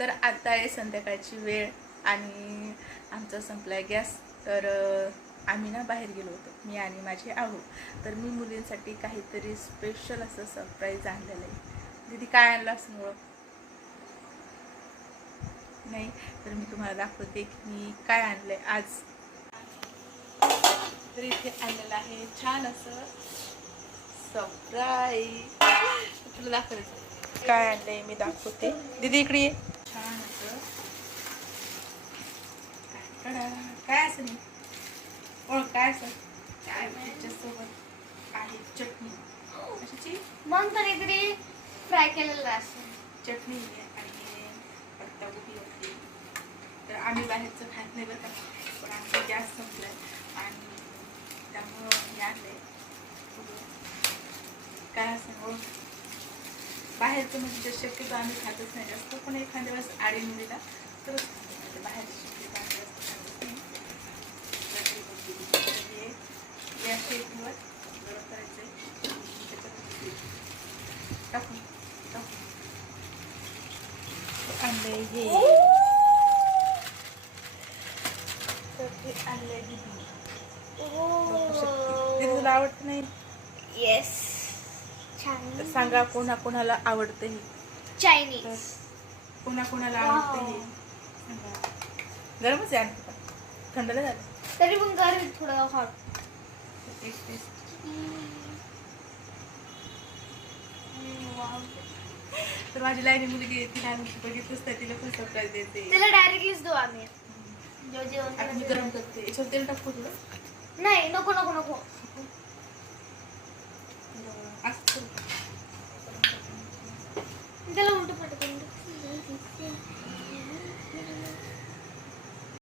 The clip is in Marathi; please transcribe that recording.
तर आता आहे संध्याकाळची वेळ आणि आमचा संपलाय गॅस. तर आम्ही ना बाहेर गेलो होतो, मी आणि माझे आहो. तर मी मुलींसाठी काहीतरी स्पेशल असं सरप्राईज आणलेलं आहे. दीदी काय आणलं असं मुळं नाही, तर मी तुम्हाला दाखवते की मी काय आणलंय आज. तर इथे आणलेलं आहे छान असं सरप्राईज. तुला दाखवायचं काय आणलंय मी दाखवते. दीदी इकडे ये. छान असं काय असं नाही ओळख काय असं काय त्याच्यासोबत आहे चटणी. कशाची? मग कधीतरी फ्राय केलेलं असेल. चटणी आहे आणि पत्तागोबी होती. तर आम्ही बाहेरचं खात नाही बरं का, पण आमचा गॅस संपलाय आणि त्यामुळं मी आणलंय. काय असं ओळख बाहेरचं म्हणजे शक्यतो आम्ही खातच नाही जास्त, पण एखाद्या वेळेस आडी मुलीला तरच खातो. बाहेरचं शक्यतो आम्ही जास्त खातच नाही. गॅस एकवर गरम करायचं आहे, त्याच्यात टाकून आणलंय हे. तर हे आणलंय दीदी. दीदी तुला आवडतं नाही? येस, छान. तर सांगा कोणाकोणाला आवडतं हे. चायनीज. कोणाकोणाला आवडतं हे सांगा. गरमच आहे आणखी पण थंड नाही झालं तरी पण गरम थोडं हॉट. तर माझी लाईनी मुलगी तिला बघितलंच नाही, तिला पण सरप्राईज देते. त्याला डायरेक्टलीच देऊ आम्ही जेवण. आता मी गरम करते, याच्यावर तेल टाकतो तुला. नाही, नको नको नको. असं त्याला उलट पलट करून दे.